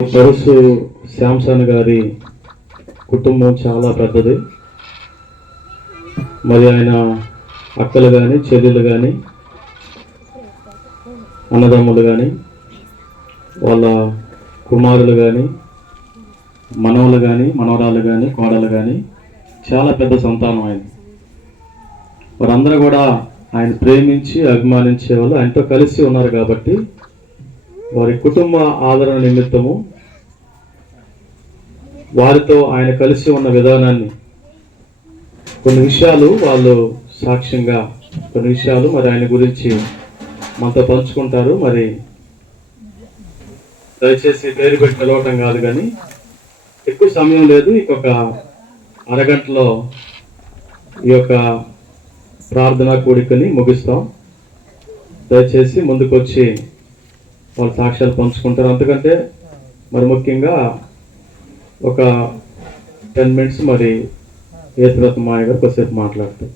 సరస్సు శాంసన్ గారి కుటుంబం చాలా పెద్దది. మరి ఆయన అక్కలు కానీ, చెల్లెలు కానీ, అన్నదమ్ములు కానీ, వాళ్ళ కుమారులు కానీ, మనవలు కానీ, మనవరాలు కానీ, కోడలు కానీ చాలా పెద్ద సంతానం ఆయన. వారందరూ కూడా ఆయన ప్రేమించి అభిమానించే వాళ్ళు ఆయనతో కలిసి ఉన్నారు. కాబట్టి వారి కుటుంబ ఆదరణ నిమిత్తము వారితో ఆయన కలిసి ఉన్న విధానాన్ని కొన్ని విషయాలు వాళ్ళు సాక్ష్యంగా కొన్ని విషయాలు మరి ఆయన గురించి మనతో పంచుకుంటారు. మరి దయచేసి పేరు పెట్టి పిలవటం కాదు, కానీ ఎక్కువ సమయం లేదు. ఇంకొక అరగంటలో ఈ యొక్క ప్రార్థనా కూడికని ముగిస్తాం. దయచేసి ముందుకు వచ్చి వాళ్ళ సాక్ష్యాలు పంచుకుంటారు. అంతకంటే మరి ముఖ్యంగా ఒక 10 minutes మరి ఏతురత్న మాయ గారు కొద్దిసేపు మాట్లాడతారు.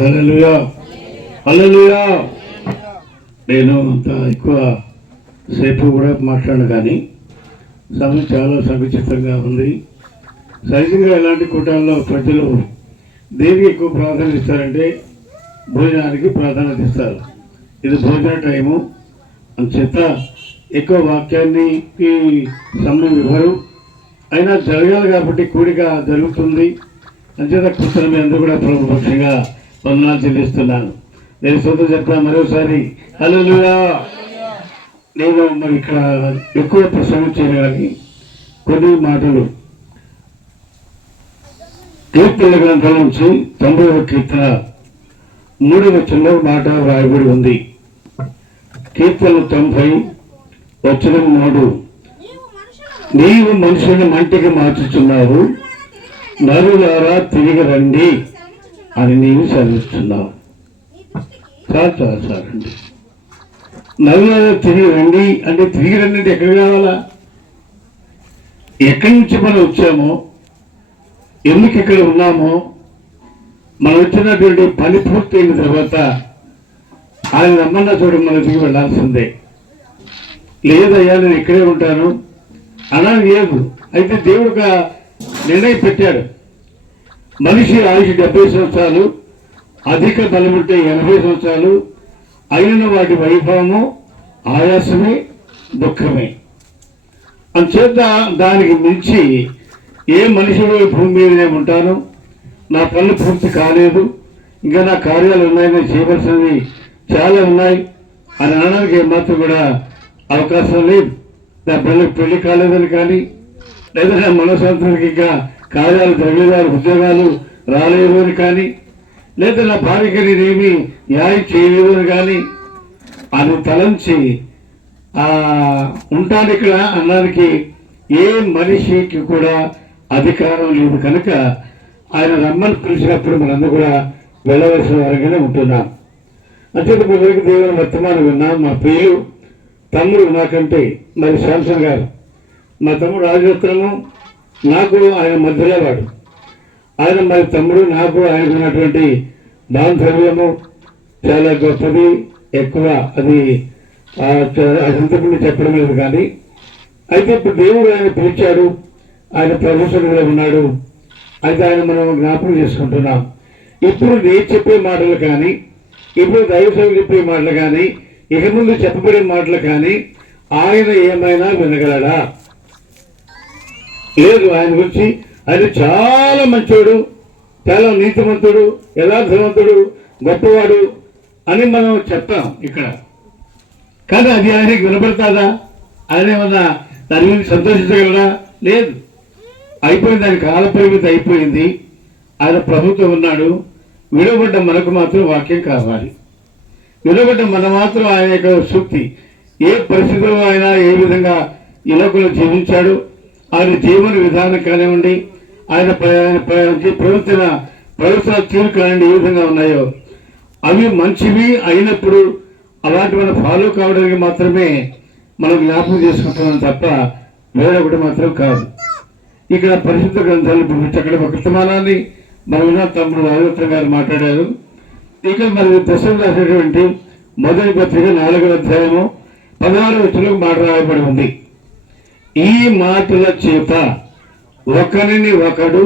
హల్లెలూయా హల్లెలూయా. నేను అంత ఎక్కువ సేపు కూడా మాట్లాడను, కానీ సమయం చాలా సంకుచితంగా ఉంది. సహజంగా ఇలాంటి కూటాల్లో ప్రజలు దేనికి ఎక్కువ ప్రాధాన్యత ఇస్తారంటే భోజనానికి ప్రాధాన్యత ఇస్తారు. ఇది భోజన టైము, అంచేత ఎక్కువ వాక్యానికి సమయం ఇవ్వరు. అయినా జరగాలి కాబట్టి కూడిక జరుగుతుంది. అంచేత కూర్చొని మీ అందరూ కూడా ప్రభుపక్షంగా వందనాలు చెల్లిస్తున్నాను. నేను సొంత చెప్తాను మరోసారి హల్లెలూయా. నేను మరి ఇక్కడ ఎక్కువ ప్రసంగించాను, కానీ కొన్ని మాటలు కీర్తన గ్రంథం నుంచి 90వ కీర్తన 3వ వచనంలో మాట రాయబడి ఉంది. కీర్తన 90 వచనం 3, నీవు మనుషులను మంటికి మార్చుచున్నావు, నరులారా తిరిగి రండి అని నీవు సెలవిస్తున్నావు. చాలు అండి. నరులారా తిరిగి రండి అంటే తిరిగి రండి అంటే ఎక్కడికి రావాలా? ఎక్కడి నుంచి మనం వచ్చామో, ఎందుకు ఇక్కడ ఉన్నామో, మనం వచ్చినటువంటి పని పూర్తి అయిన తర్వాత ఆయన రమ్మన్న చోటు మనం దిగి వెళ్ళాల్సిందే. లేదయ్యా నేను ఇక్కడే ఉంటాను అలా లేదు. అయితే దేవుడు ఒక నిర్ణయం పెట్టాడు. మనిషి ఆయుష్ 70 సంవత్సరాలు, అధిక బలం ఉంటే 80 సంవత్సరాలు, అయిన వాటి వైభవము ఆయాసమే దుఃఖమే. అంచేత దానికి మించి ఏ మనిషిలో భూమి మీదనే ఉంటాను, నా పనులు పూర్తి కాలేదు, ఇంకా నా కార్యాలు ఉన్నాయని చేయవలసినవి చాలా ఉన్నాయి అని అనడానికి ఏమాత్రం కూడా అవకాశం లేదు. నా పిల్లలకు పెళ్లి కాలేదని కానీ, లేదా నా మనోశాంతానికి ఇంకా కార్యాలు జరగలేదు, ఉద్యోగాలు రాలేదు అని కానీ, లేదా నా భార్యకి నేనేమి న్యాయం చేయలేదు అని కానీ అది తలంచి ఉంటాను ఇక్కడ అన్నానికి ఏ మనిషికి కూడా అధికారం లేదు. కనుక ఆయన రమ్మని పిలిచినప్పుడు మనందరూ కూడా వెళ్ళవలసిన వారిగానే ఉంటున్నాం. అంటే పిల్లలకి దేవుని వర్తమానం విన్నాం. మా ప్రియులు తమ్ముడు నాకంటే మరి శాంసన్ గారు, మా తమ్ముడు రాజరత్నము, నాకు ఆయన మధ్యలో వాడు. ఆయన మరి తమ్ముడు, నాకు ఆయనకు ఉన్నటువంటి బాంధవ్యము చాలా గొప్పది, ఎక్కువ. అది అదంతకుని చెప్పడం లేదు. కానీ అయితే ఇప్పుడు దేవుడు ఆయన పిలిచాడు, ఆయన ప్రొఫెసర్గా ఉన్నాడు. అయితే ఆయన మనం జ్ఞాపకం చేసుకుంటున్నాం. ఇప్పుడు నేను చెప్పే మాటలు కానీ, ఇప్పుడు దైవసేవలు చెప్పే మాటలు కానీ, ఇక ముందు చెప్పబడే మాటలు కానీ ఆయన ఏమైనా వినగలడా? లేదు. ఆయన గురించి ఆయన చాలా మంచోడు, చాలా నీతిమంతుడు, యథార్థవంతుడు, గొప్పవాడు అని మనం చెప్తాం ఇక్కడ. కానీ అది ఆయనకి వినపడతాదా? ఆయన ఏమన్నా దాని గురించి సంతోషించగలరా? లేదు. అయిపోయింది, దాని కాల పరిమితి అయిపోయింది. ఆయన ప్రభుత్వం ఉన్నాడు. విడవబడ్డ మనకు మాత్రం వాక్యం కావాలి. విడవబడ్డ మన మాత్రం ఆయన యొక్క సూక్తి, ఏ పరిస్థితుల్లో ఆయన ఏ విధంగా ఈ లోకంలో జీవించాడు, ఆయన జీవన విధానం కానివ్వండి, ఆయన ప్రవర్తన తీరు కానివ్వండి ఏ విధంగా ఉన్నాయో అవి మంచివి అయినప్పుడు అలాంటి మనం ఫాలో కావడానికి మాత్రమే మనం జ్ఞాపకం చేసుకుంటున్నాం తప్ప వేరొకటి మాత్రం కాదు. ఇక్కడ పరిశుద్ధ గ్రంథాలు గురించి అక్కడ వర్తమానాన్ని మన వినా తమ్ముడు రాజరత్న గారు మాట్లాడారు. ఇక మరి దశలు రాసేటువంటి మొదటి పత్రిక 4వ అధ్యాయము 16వ వచనంలో మాట రాయబడి ఉంది. ఈ మాటల చేత ఒకరిని ఒకడు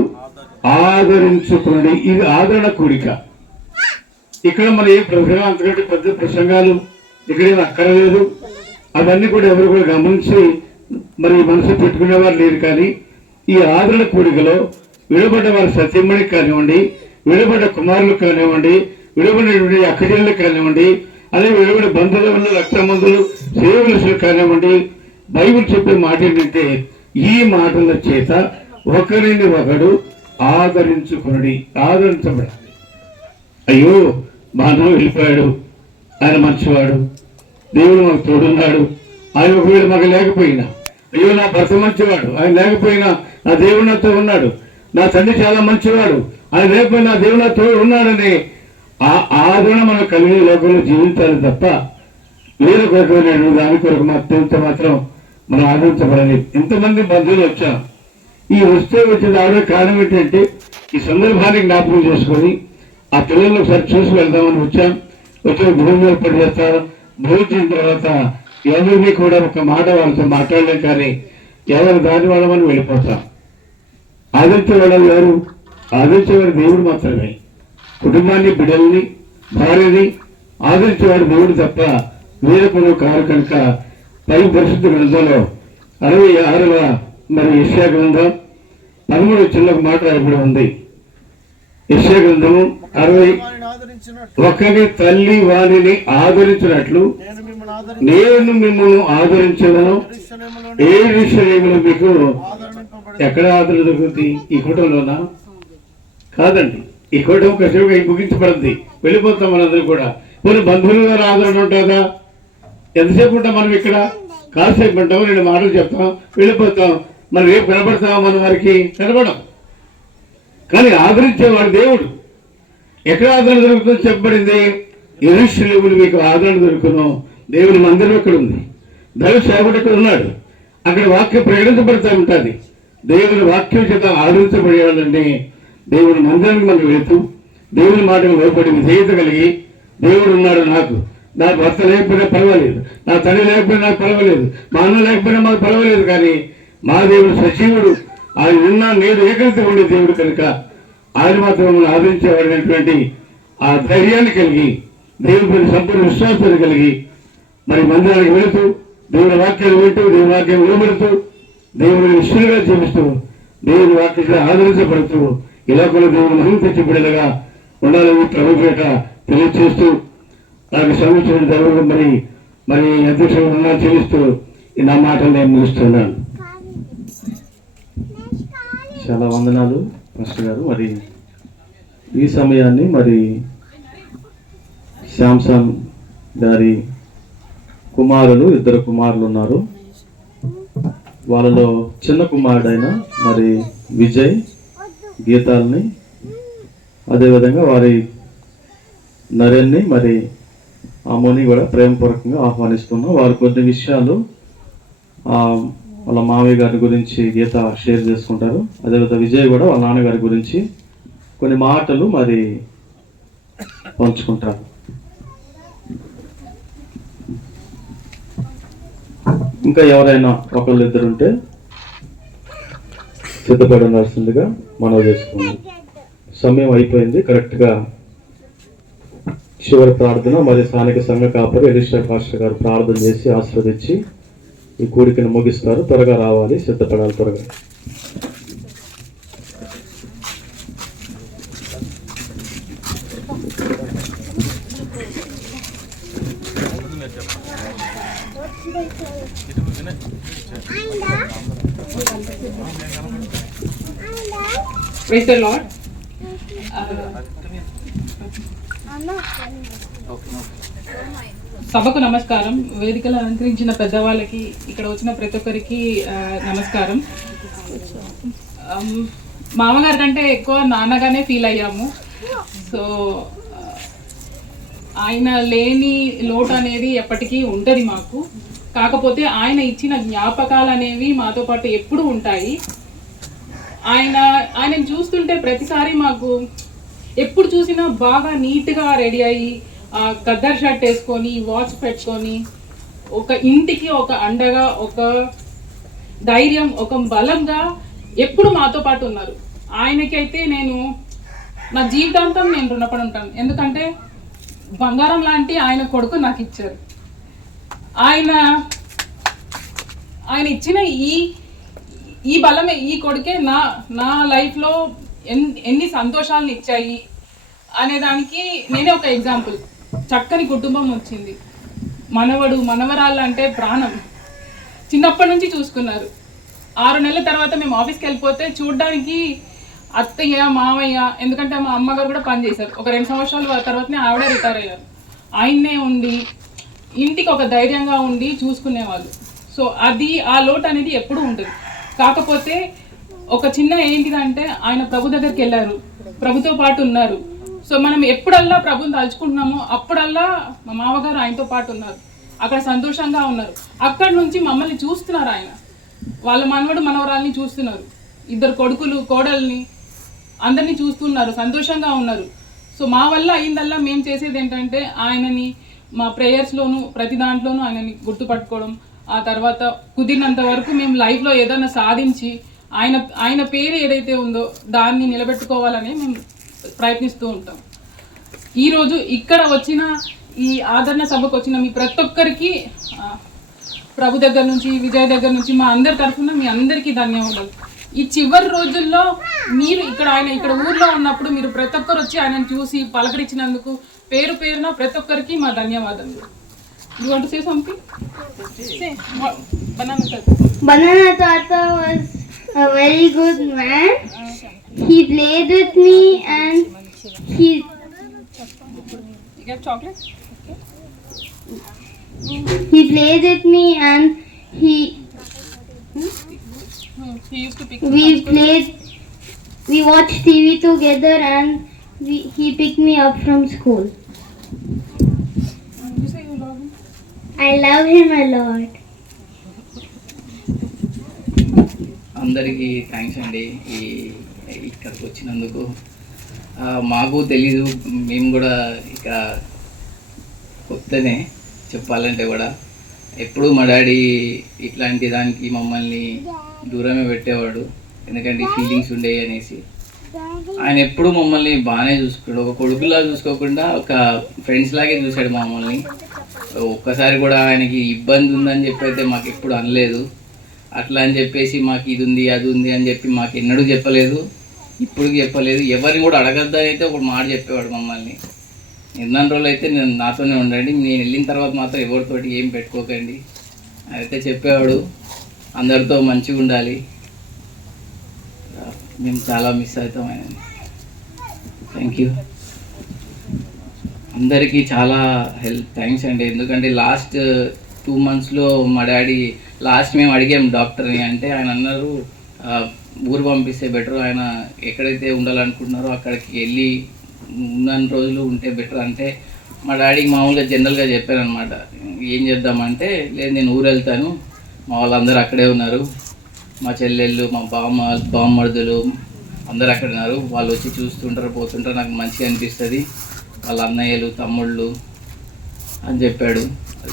ఆదరించుకుని, ఇది ఆదరణ కూడిక. ఇక్కడ మరి ఏ ప్రసంగం అంతకంటే పెద్ద ప్రసంగాలు ఇక్కడేమి అక్కర్లేదు. అవన్నీ కూడా ఎవరు కూడా గమనించి మరి మనసు పెట్టుకునేవారు లేరు. కానీ ఈ ఆదరణ కూడికలో విడబడ్డ వారి సత్యమణికి కానివ్వండి, విడబడ్డ కుమారులకు కానివ్వండి, విడబడినటువంటి అక్కజనులకు కానివ్వండి, అదే విడబడి బంధువులు, రక్తమందులు, సేవకులకు కానివ్వండి, బైబిల్ చెప్పే మాట ఏంటంటే ఈ మాటల చేత ఒకరిని ఒకడు ఆదరించుకుని, ఆదరించబడాలి. అయ్యో మానవ వెళ్ళిపోయాడు, ఆయన మంచివాడు, దేవుడు మాకు తోడున్నాడు, ఆయన ఒకవేళ మాకు లేకపోయినా, అయ్యో నా భర్త మంచివాడు, ఆయన లేకపోయినా నా దేవుడు నాతో ఉన్నాడు, నా తండ్రి చాలా మంచివాడు, ఆయన లేకపోయినా నా దేవుడు నా తోడు ఉన్నాడని ఆ ఆదరణ మనం కలిగే లోకంలో జీవించాలి తప్ప వేరే కొరకు దాని కొరకు మాత్రం మనం ఆదరించబడాలి. ఎంతమంది బంధువులు వచ్చాం, ఈ వస్తే వచ్చిన ఆవిడ కారణం ఏంటంటే ఈ సందర్భాన్ని జ్ఞాపకం చేసుకొని ఆ పిల్లలను ఒకసారి చూసి వెళ్దామని వచ్చాం. వచ్చి భూమి ఏర్పాటు చేస్తారు. భోజనం తర్వాత ఎవరిని కూడా ఒక మాట వాళ్ళతో మాట్లాడలేం. కానీ ఎవరు దాని వాళ్ళ మనం వెళ్ళిపోతాం. ఆదరించేవాళ్ళు ఎవరు? ఆదరించేవాడు దేవుడు మాత్రమే. కుటుంబాన్ని, బిడ్డల్ని, భార్యని ఆదరించేవాడు దేవుడు తప్ప వేరే కొన్ని కారు. కనుక పై పరిశుద్ధ గ్రంథంలో 66వ మరి యెషయా గ్రంథం 13వ వచనంలో మాట రాయబడి ఉంది. యెషయా గ్రంథము 60 ఒకని తల్లి వాణిని ఆదరించినట్లు నేను మిమ్మల్ని ఆదరించదను. యెరూషలేములో మీకు ఎక్కడ ఆదరణ దొరుకుతుంది? ఈ కుటుంబంలోనా? కాదండి. ఈ కుటుంబం కష్టంగా ముగించబడింది. వెళ్ళిపోతాం మనందరూ కూడా. కొన్ని బంధువుల ద్వారా ఆదరణ ఉంటుందా? ఎంతసేపు ఉంటాం మనం ఇక్కడ? కాసేపు ఉంటాం, 2 మాటలు చెప్తాం, వెళ్ళిపోతాం. మనం రేపు కనబడతామా? మనం వారికి కనబడం. కానీ ఆదరించేవాడు దేవుడు. ఎక్కడ ఆదరణ దొరుకుతుందో చెప్పబడింది. యెరూషలేములో మీకు ఆదరణ దొరుకును. దేవుని మందిరం ఎక్కడ ఉంది? దైవ సేవకుడు ఎక్కడ ఉన్నాడు? అక్కడ వాక్యం ప్రకటించబడతా ఉంటుంది. దేవుని వాక్యం చేత ఆదరించబడేవాళ్ళండి. దేవుని మందిరానికి మనం వెళుతూ దేవుని మాటకు లోపడి విధేయత కలిగి, దేవుడు ఉన్నాడు, నాకు నా భర్త లేకపోయినా పర్వాలేదు, నా తండ్రి లేకపోయినా నాకు పర్వాలేదు, మా అన్న లేకపోయినా మాకు పర్వాలేదు, కానీ మా దేవుడు సజీవుడు, ఆయన ఉన్నా నేడు ఏకైతే ఉండే దేవుడు కనుక ఆయన మాత్రం మమ్మల్ని ఆదరించేవాడినటువంటి ఆ ధైర్యాన్ని కలిగి, దేవుడి సంపూర్ణ విశ్వాసాన్ని కలిగి మరి మందిరానికి వెళుతూ దేవుని వాక్యాలు వింటూ, దేవుని వాక్యం నిలబడుతూ, దేవుని ఇష్టలుగా జీవిస్తూ, దేవుని వాక్యంగా ఆదరించబడుతూ ఇలాగలో దేవుని మహిమ తెచ్చిబడేలాగా ఉండాలని ప్రభుపేట తెలియజేస్తూ నాకు శ్రమించిన దేవుడు మరి అధ్యక్షుడు చెల్లిస్తూ నా మాటలు నేను ముగిస్తున్నాను. చాలా వందనాలు మాస్టర్ గారు. మరి ఈ సమయాన్ని మరి శాంసన్ గారి కుమారులు, 2 కుమారులు ఉన్నారు. వాళ్ళలో చిన్న కుమారుడైన మరి విజయ్ గీతాలని, అదేవిధంగా వారి నరేన్ని మరి అమ్మని కూడా ప్రేమపూర్వకంగా ఆహ్వానిస్తున్నాం. వారు కొన్ని విషయాలు వాళ్ళ మామయ్య గారి గురించి గీత షేర్ చేసుకుంటారు. అదేవిధంగా విజయ్ కూడా వాళ్ళ నాన్నగారి గురించి కొన్ని మాటలు మరి పంచుకుంటారు. ఇంకా ఎవరైనా ఒకళ్ళు ఇద్దరు ఉంటే సిద్ధపడి ఉండాల్సిందిగా మనవి చేసుకున్నాం. సమయం అయిపోయింది. కరెక్ట్గా చివరి ప్రార్థన మరి స్థానిక సంఘ కాపరి ఎలీషా పాస్టర్ గారు ప్రార్థన చేసి ఆశీర్వదించి ఈ కూడికను ముగిస్తారు. త్వరగా రావాలి, సిద్ధపడాలి త్వరగా. Praise the Lord. సభకు నమస్కారం. వేదికలు అలంకరించిన పెద్దవాళ్ళకి, ఇక్కడ వచ్చిన ప్రతి ఒక్కరికి నమస్కారం. మామగారి కంటే ఎక్కువ నాన్నగానే ఫీల్ అయ్యాము. సో ఆయన లేని లోటు అనేది ఎప్పటికీ ఉంటుంది మాకు. కాకపోతే ఆయన ఇచ్చిన జ్ఞాపకాలు అనేవి మాతో పాటు ఎప్పుడు ఉంటాయి. ఆయనను చూస్తుంటే ప్రతిసారి మాకు ఎప్పుడు చూసినా బాగా నీట్గా రెడీ అయ్యి కద్దర్ షర్ట్ వేసుకొని వాచ్ పెట్టుకొని ఒక ఇంటికి ఒక అండగా ఒక ధైర్యం ఒక బలంగా ఎప్పుడు మాతో పాటు ఉన్నారు. ఆయనకైతే నేను నా జీవితాంతం నేను రుణపడి ఉంటాను. ఎందుకంటే బంగారం లాంటి ఆయన కొడుకు నాకు ఇచ్చారు. ఆయన ఇచ్చిన ఈ బలమే ఈ కొడుకే నా లైఫ్లో ఎన్ని సంతోషాలను ఇచ్చాయి అనేదానికి నేనే ఒక ఎగ్జాంపుల్. చక్కని కుటుంబం వచ్చింది, మనవరాళ్ళు అంటే ప్రాణం. చిన్నప్పటి నుంచి చూసుకున్నారు. 6 నెలల తర్వాత మేము ఆఫీస్కి వెళ్ళిపోతే చూడడానికి అత్తయ్య మామయ్య, ఎందుకంటే మా అమ్మగారు కూడా పనిచేశారు. ఒక 2 సంవత్సరాల తర్వాతనే ఆవిడ రిటైర్ అయ్యారు. ఆయన్నే ఉండి ఇంటికి ఒక ధైర్యంగా ఉండి చూసుకునేవాళ్ళు. సో ఆ లోటు అనేది ఎప్పుడూ ఉంటుంది. కాకపోతే ఒక చిన్న ఏంటిదంటే ఆయన ప్రభు దగ్గరికి వెళ్ళారు, ప్రభుతో పాటు ఉన్నారు. సో మనం ఎప్పుడల్లా ప్రభుని తలుచుకుంటున్నామో అప్పుడల్లా మా మామగారు ఆయనతో పాటు ఉన్నారు, అక్కడ సంతోషంగా ఉన్నారు. అక్కడి నుంచి మమ్మల్ని చూస్తున్నారు. ఆయన వాళ్ళ మనవరాల్ని చూస్తున్నారు, 2 కొడుకులు కోడల్ని అందరినీ చూస్తున్నారు, సంతోషంగా ఉన్నారు. సో మా వల్ల అయిందల్లా మేము చేసేది ఏంటంటే ఆయనని మా ప్రేయర్స్లోను ప్రతి దాంట్లోనూ ఆయనని గుర్తుపట్టుకోవడం. ఆ తర్వాత కుదిరినంత వరకు మేము లైఫ్లో ఏదైనా సాధించి ఆయన పేరు ఏదైతే ఉందో దాన్ని నిలబెట్టుకోవాలని మేము ప్రయత్నిస్తూ ఉంటాం. ఈరోజు ఇక్కడ వచ్చిన ఈ ఆదరణ సభకు వచ్చిన మీ ప్రతి ఒక్కరికి ప్రభు దగ్గర నుంచి, విజయ్ దగ్గర నుంచి, మా అందరి తరఫున మీ అందరికీ ధన్యవాదాలు. ఈ చివరి రోజుల్లో మీరు ఇక్కడ ఊర్లో ఉన్నప్పుడు మీరు ప్రతి ఒక్కరు వచ్చి ఆయనను చూసి పలకరించినందుకు పేరున ప్రతి ఒక్కరికి మా ధన్యవాదాలు. You want to say something? Say. Banana Tata was a very good man. He played with me and he... You get chocolate? He played with me and he used to pick we watched TV together and he picked me up from school. You say you love him? I love him a lot. అందరికీ thanks అండి ఇక్కడికి వచ్చినందుకు. మాకు తెలీదు, మేము కూడా ఇక కొత్తనే చెప్పాలంటే కూడా. ఎప్పుడు మా డాడీ ఇట్లాంటి దానికి మమ్మల్ని దూరమే పెట్టేవాడు, ఎందుకంటే ఫీలింగ్స్ ఉండేవి అనేసి. ఆయన ఎప్పుడు మమ్మల్ని బాగానే చూసుకున్నాడు, ఒక కొడుకులా చూసుకోకుండా ఒక ఫ్రెండ్స్ లాగే చూశాడు మమ్మల్ని. ఒక్కసారి కూడా ఆయనకి ఇబ్బంది ఉందని చెప్పి అయితే మాకు ఎప్పుడు అనలేదు. అట్లా అని చెప్పేసి మాకు ఇది ఉంది అది ఉంది అని చెప్పి మాకు ఎన్నడూ చెప్పలేదు, ఇప్పుడు చెప్పలేదు. ఎవరిని కూడా అడగద్దని అయితే ఒక మాట చెప్పేవాడు మమ్మల్ని. ఎన్నో రోజులు అయితే నాతోనే ఉండండి, నేను వెళ్ళిన తర్వాత మాత్రం ఎవరితోటి ఏం పెట్టుకోకండి అయితే చెప్పేవాడు. అందరితో మంచిగా ఉండాలి. మేము చాలా మిస్ అవుతాం ఆయన. Thank you. అందరికీ చాలా థ్యాంక్స్ అండి. ఎందుకంటే లాస్ట్ 2 monthsలో మా డాడీ మేము అడిగాం డాక్టర్ని, అంటే ఆయన అన్నారు ఊరు పంపిస్తే బెటర్, ఆయన ఎక్కడైతే ఉండాలనుకుంటున్నారో అక్కడికి వెళ్ళి ఉన్న రోజులు ఉంటే బెటర్. అంటే మా డాడీకి మామూలుగా జనరల్గా చెప్పారనమాట, ఏం చేద్దామంటే లేదు నేను ఊరు వెళ్తాను, మా వాళ్ళందరూ అక్కడే ఉన్నారు, మా చెల్లెళ్ళు మా బామ్మర్దులు అందరూ అక్కడ ఉన్నారు, వాళ్ళు వచ్చి చూస్తుంటారు పోతుంటారు, నాకు మంచిగా అనిపిస్తుంది, వాళ్ళ అన్నయ్యలు తమ్ముళ్ళు అని చెప్పాడు.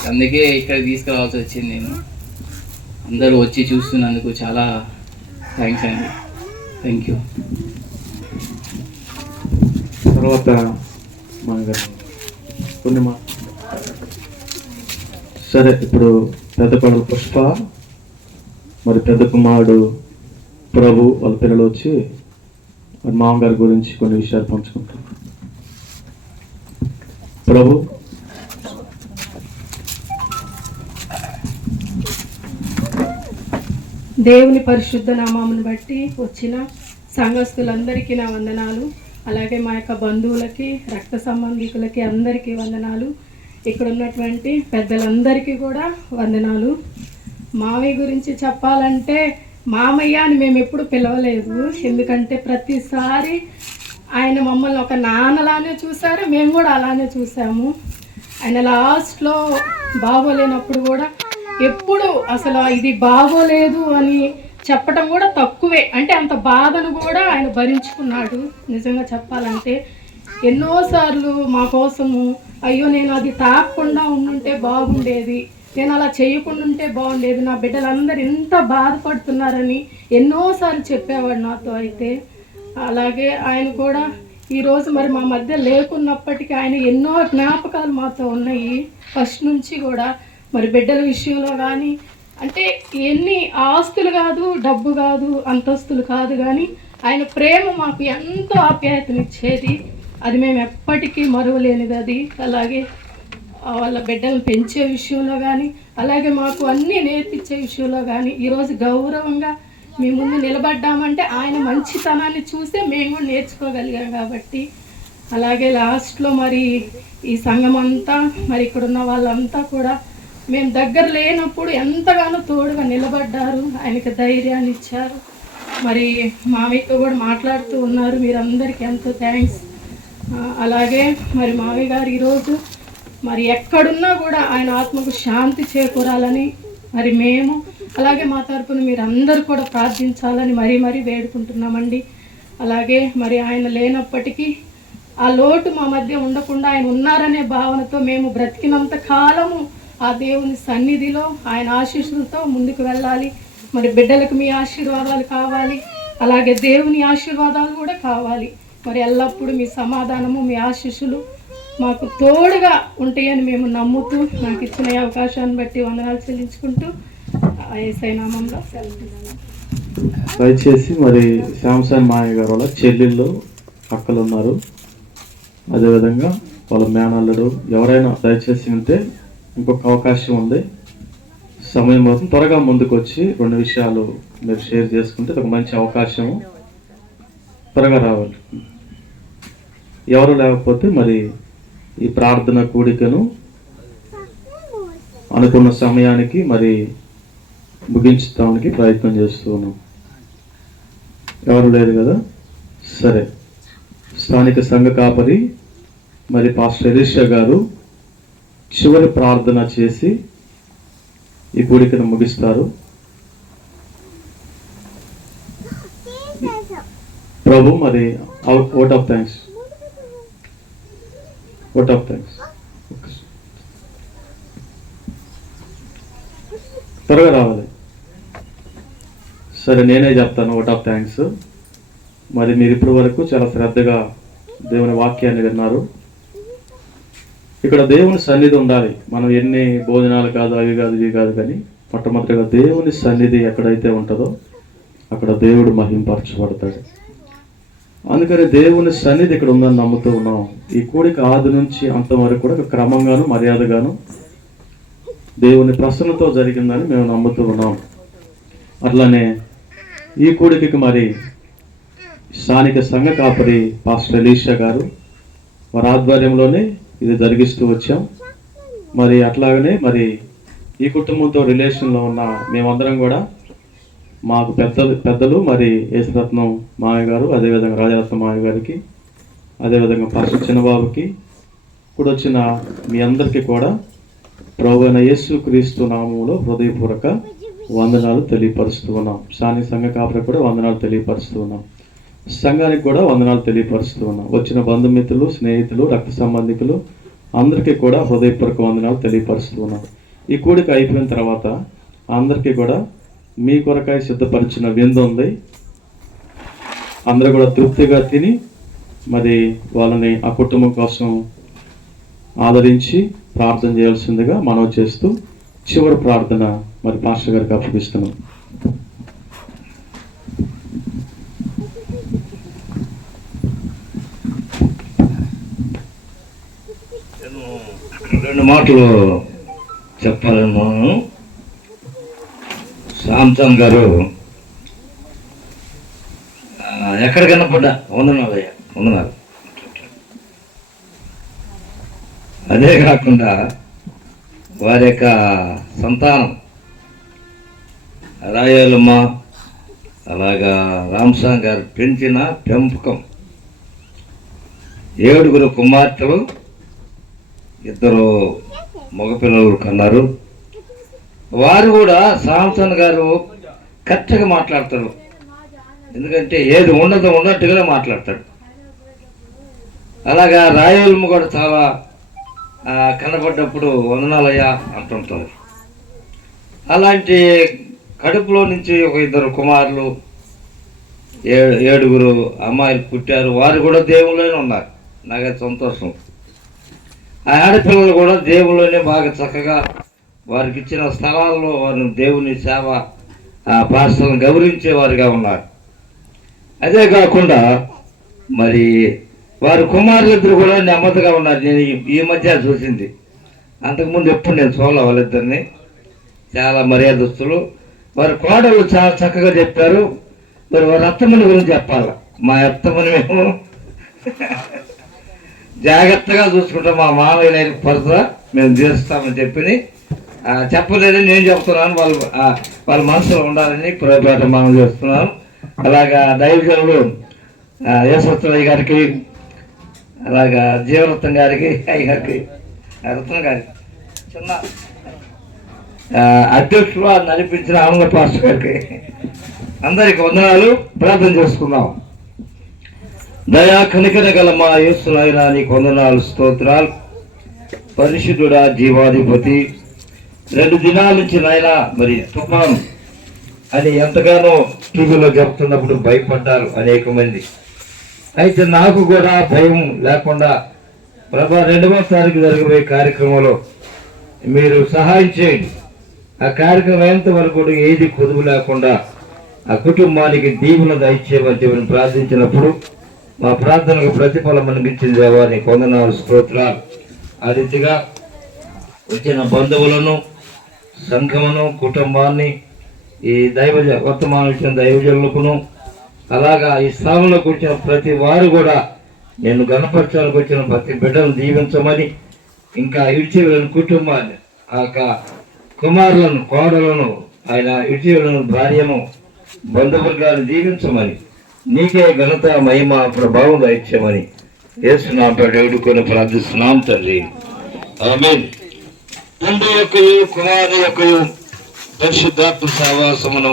అందుకే ఇక్కడ తీసుకురావాల్సి వచ్చింది నేను. అందరూ వచ్చి చూస్తున్నందుకు చాలా థ్యాంక్స్ అండి. Thank you. తర్వాత కొన్ని సరే, ఇప్పుడు పెద్ద కొడుకు పుష్ప మరి పెద్ద కుమారుడు ప్రభు వాళ్ళ పిల్లలు వచ్చి మరి మామగారి గురించి కొన్ని విషయాలు పంచుకుంటారు. ప్రభు. దేవుని పరిశుద్ధ నామమును బట్టి వచ్చిన సంఘస్థులందరికీ నా వందనాలు. అలాగే మా యొక్క బంధువులకి, రక్త సంబంధికులకి అందరికీ వందనాలు. ఇక్కడ ఉన్నటువంటి పెద్దలందరికీ కూడా వందనాలు. మామయ్య గురించి చెప్పాలంటే మామయ్య అని మేము ఎప్పుడు పిలవలేదు, ఎందుకంటే ప్రతిసారి ఆయన మమ్మల్ని ఒక నాన్నలానే చూశారు, మేము కూడా అలానే చూసాము. ఆయన లాస్ట్లో బాగోలేనప్పుడు కూడా ఎప్పుడు అసలు ఇది బాగోలేదు అని చెప్పటం కూడా తక్కువే. అంటే అంత బాధను కూడా ఆయన భరించుకున్నాడు. నిజంగా చెప్పాలంటే ఎన్నోసార్లు మా కోసము, అయ్యో నేను అది తాగకుండా ఉండుంటే బాగుండేది, నేను అలా చేయకుండా ఉంటే బాగుండేది, నా బిడ్డలందరూ ఎంత బాధపడుతున్నారని ఎన్నోసార్లు చెప్పేవాడు నాతో. అయితే అలాగే ఆయన కూడా ఈరోజు మరి మా మధ్య లేకున్నప్పటికీ ఆయన ఎన్నో జ్ఞాపకాలు మాతో ఉన్నాయి ఫస్ట్ నుంచి కూడా. మరి బిడ్డల విషయంలో కానీ, అంటే ఎన్ని ఆస్తులు కాదు, డబ్బు కాదు, అంతస్తులు కాదు, కానీ ఆయన ప్రేమ మాకు ఎంతో ఆప్యాయతనిచ్చేది. అది మేము ఎప్పటికీ మరువలేనిది అది. అలాగే వాళ్ళ బిడ్డలను పెంచే విషయంలో కానీ, అలాగే మాకు అన్నీ నేర్పించే విషయంలో కానీ, ఈరోజు గౌరవంగా మీ ముందు నిలబడ్డామంటే ఆయన మంచితనాన్ని చూసే మేము కూడా నేర్చుకోగలిగాం కాబట్టి. అలాగే లాస్ట్లో మరి ఈ సంఘం అంతా, మరి ఇక్కడ ఉన్న వాళ్ళంతా కూడా మేము దగ్గర లేనప్పుడు ఎంతగానో తోడుగా నిలబడ్డారు, ఆయనకి ధైర్యాన్ని ఇచ్చారు. మరి మామయ్యతో కూడా మాట్లాడుతూ ఉన్నారు, మీరందరికీ ఎంతో థ్యాంక్స్. అలాగే మరి మామయ్య గారు ఈరోజు మరి ఎక్కడున్నా కూడా ఆయన ఆత్మకు శాంతి చేకూరాలని మరి మేము, అలాగే మా తరపున మీరందరూ కూడా ప్రార్థించాలని మరీ మరీ వేడుకుంటున్నామండి. అలాగే మరి ఆయన లేనప్పటికీ ఆ లోటు మా మధ్య ఉండకుండా ఆయన ఉన్నారనే భావనతో మేము బ్రతికినంత కాలము ఆ దేవుని సన్నిధిలో ఆయన ఆశీస్సులతో ముందుకు వెళ్ళాలి. మరి బిడ్డలకు మీ ఆశీర్వాదాలు కావాలి, అలాగే దేవుని ఆశీర్వాదాలు కూడా కావాలి. మరి ఎల్లప్పుడూ మీ సమాధానము, మీ ఆశీస్సులు మాకు తోడుగా ఉంటాయని మేము నమ్ముతూ, నాకు ఇచ్చిన ఈ అవకాశాన్ని బట్టి వందనాలు చెల్లించుకుంటూ యేసయ్య నామములో సెలవు. దయచేసి మరి శాంసన్ మామయ్య గారు వాళ్ళ చెల్లెళ్ళు, అక్కలు ఉన్నారు, అదేవిధంగా వాళ్ళ మేనల్లుడు ఎవరైనా దయచేసి ఉంటే ఇంకొక అవకాశం ఉంది. సమయం మొత్తం త్వరగా ముందుకు వచ్చి 2 విషయాలు మీరు షేర్ చేసుకుంటే ఒక మంచి అవకాశము. త్వరగా రావాలి. ఎవరు లేకపోతే మరి ఈ ప్రార్థన కూడికను అనుకున్న సమయానికి మరి ముగించడానికి ప్రయత్నం చేస్తూ ఉన్నాం. ఎవరు లేదు కదా? సరే, స్థానిక సంఘ కాపరి మరి పాస్టర్ ఎలీషా గారు చివరి ప్రార్థన చేసి ఈ కూడికను ముగిస్తారు. ప్రభు మరి vote of thanks, vote of thanks త్వరగా రావాలి. సరే, నేనే చెప్తాను ఓట్ ఆఫ్ థ్యాంక్స్. మరి మీరు ఇప్పటి వరకు చాలా శ్రద్ధగా దేవుని వాక్యాన్ని విన్నారు. ఇక్కడ దేవుని సన్నిధి ఉండాలి. మనం ఎన్ని భోజనాలు కాదు, అవి కాదు, ఇవి కాదు, కానీ మొట్టమొదటిగా దేవుని సన్నిధి ఎక్కడైతే ఉంటుందో అక్కడ దేవుడు మహింపరచబడతాడు. అందుకని దేవుని సన్నిధి ఇక్కడ ఉందని నమ్ముతూ ఉన్నాం. ఈ కూడిక ఆది నుంచి అంతవరకు కూడా క్రమంగాను మర్యాదగాను దేవుని ప్రసన్నతో జరిగిందని మేము నమ్ముతూ ఉన్నాం. అట్లానే ఈ కూడికకి మరి స్థానిక సంఘ కాపరి పాస్టర్ ఎలీషా గారు వారి ఆధ్వర్యంలోనే ఇది జరిగిస్తూ వచ్చాం. మరి అట్లాగనే మరి ఈ కుటుంబంతో రిలేషన్లో ఉన్న మేమందరం కూడా మాకు పెద్దలు మరి యేసురత్నం మామయ్య గారు, అదేవిధంగా రాజరత్నం మామయ్య గారికి, అదేవిధంగా పాస్టర్ చిన్నబాబుకి కూడా వచ్చిన మీ అందరికీ కూడా ప్రభువైన యేసుక్రీస్తు నామములో హృదయపూర్వక వందనాలు తెలియపరుస్తూ ఉన్నాం. స్థానిక సంఘ కాపరికి కూడా వందనాలు తెలియపరుస్తూ ఉన్నాం. సంఘానికి కూడా వందనాలు తెలియపరుస్తూ ఉన్నాం. వచ్చిన బంధుమిత్రులు, స్నేహితులు, రక్త సంబంధికులు అందరికీ కూడా హృదయపూర్వక వందనాలు తెలియపరుస్తూ ఉన్నాం. ఈ కూడిక అయిపోయిన తర్వాత అందరికీ కూడా మీ కొరకాయ సిద్ధపరిచిన విందు ఉంది. అందరూ కూడా తృప్తిగా తిని మరి వాళ్ళని ఆ కుటుంబం కోసం ఆదరించి ప్రార్థన చేయాల్సిందిగా మనవి చేస్తూ చివరి ప్రార్థన మరి పాస్టర్ గారికి అప్పగిస్తున్నాం. రెండు మాటలు చెప్పాలను. శాంతన్ గారు ఎక్కడ కనపడ్డా వందనాలు అయ్యా, వందనాలు. అదే కాకుండా వారి యొక్క సంతానం రాయాలమ్మ, అలాగా రామస్వామి గారు పెంచిన పెంపకం, 7 కుమార్తెలు, 2 మగపిల్లలు కన్నారు. వారు కూడా శాంసన్ గారు కరెక్ట్గా మాట్లాడతాడు. ఎందుకంటే ఏది ఉన్నదో ఉన్నట్టుగానే మాట్లాడతాడు. అలాగా రాయలమ్మ కూడా చాలా కనబడ్డప్పుడు వందనాలయ్యా అంటుంటుంది. అలాంటి కడుపులో నుంచి ఒక 2 కుమారులు 7 అమ్మాయిలు పుట్టారు. వారు కూడా దేవుళ్ళలోనే ఉన్నారు. నాకైతే సంతోషం. ఆ ఆడపిల్లలు కూడా దేవుళ్ళలోనే బాగా చక్కగా వారికి ఇచ్చిన స్థలాల్లో వారు దేవుని సేవ పాఠశాలను గౌరవించేవారుగా ఉన్నారు. అదే కాకుండా మరి వారి కుమారులిద్దరు కూడా నెమ్మదిగా ఉన్నారు. నేను ఈ మధ్య చూసింది. అంతకుముందు ఎప్పుడు నేను చూడాలి వాళ్ళిద్దరిని. చాలా మర్యాదస్తులు. వారి కోడలు చాలా చక్కగా చెప్పారు. మరి వారి అత్తమ్మని గురించి చెప్పాలి. మా అత్తమ్మని మేము జాగ్రత్తగా చూసుకుంటాం. మా మామయ్య లేని పరుస మేము తీరుస్తామని చెప్పి చెప్పలేదని నేను చెప్తున్నాను. వాళ్ళ మనసులో ఉండాలని ప్రేపేట మనం చేస్తున్నాను. అలాగా దైవజనులు యేసత్వయ్య గారికి, అలాగా జీవరత్నం గారికి, అయ్యారికి రత్నం గారికి, చిన్న అధ్యక్షులు నడిపించిన ఆనంద పాస్టర్ గారికి అందరికి వందనాలు. ప్రార్థన చేసుకుందాం. దయా కనికర గల మా యేసునాయనా నీకు వందనాలు, స్తోత్రాలు. పరిశుద్ధుడా, జీవాధిపతి, 2 దినాల నుంచి నాయనా మరి తుఫాను అని ఎంతగానో టీవీలో చెప్తున్నప్పుడు భయపడ్డారు అనేక మంది. అయితే నాకు కూడా భయం లేకుండా ప్రభా 2వ తారీఖు జరగబోయే కార్యక్రమంలో మీరు సహాయం చేయండి. ఆ కార్యక్రమం ఎంతవరకు కూడా ఏది కొదువు లేకుండా ఆ కుటుంబానికి దీవులను దయచేయమని ప్రార్థించినప్పుడు మా ప్రార్థనకు ప్రతిఫలం అనిపించింది దేవా నీకు వందనాలు, స్తోత్రాలు. ఆ రీతిగా వచ్చిన బంధువులను, సంఘమును, కుటుంబాన్ని, ఈ వర్తమానం ఇచ్చిన దైవజనులకును, అలాగా ఈ స్థానంలోకి వచ్చిన ప్రతి వారు కూడా నేను గణపరచాలకు వచ్చిన ప్రతి బిడ్డను దీవించమని, ఇంకా ఇడిచివెళ్ళని కుటుంబాన్ని, ఆ కుమారులను, కోడలను, ఆయన ఇడిచివెళ్ళని భార్యను, బంధువర్గాన్ని దీవించమని, నీకే ఘనత, మహిమ, ప్రభావం దయచేయమని యేసునామములో వేడుకొని ప్రార్థిస్తున్నాం తండ్రి. ఆమేన్. తండ్రి యొక్కయు కుమారుని యొక్కయు పరిశుద్ధాత్మ సహవాసమును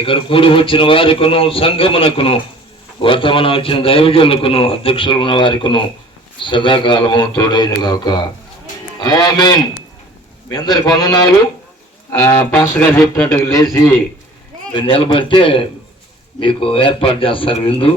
ఇక్కడ కూడి వచ్చిన వారికును, సంఘమునకును, వర్తమానం వచ్చిన దైవజనులకును, అధ్యక్షులు ఉన్న వారికును సదాకాలము తోడైనగాక. ఆమేన్. మీ అందరికి వందనాలు. పాస్టర్ గారు చెప్పినట్టుగా లేచి నిలబడితే మీకు ఏర్పాటు చేస్తారు విందు.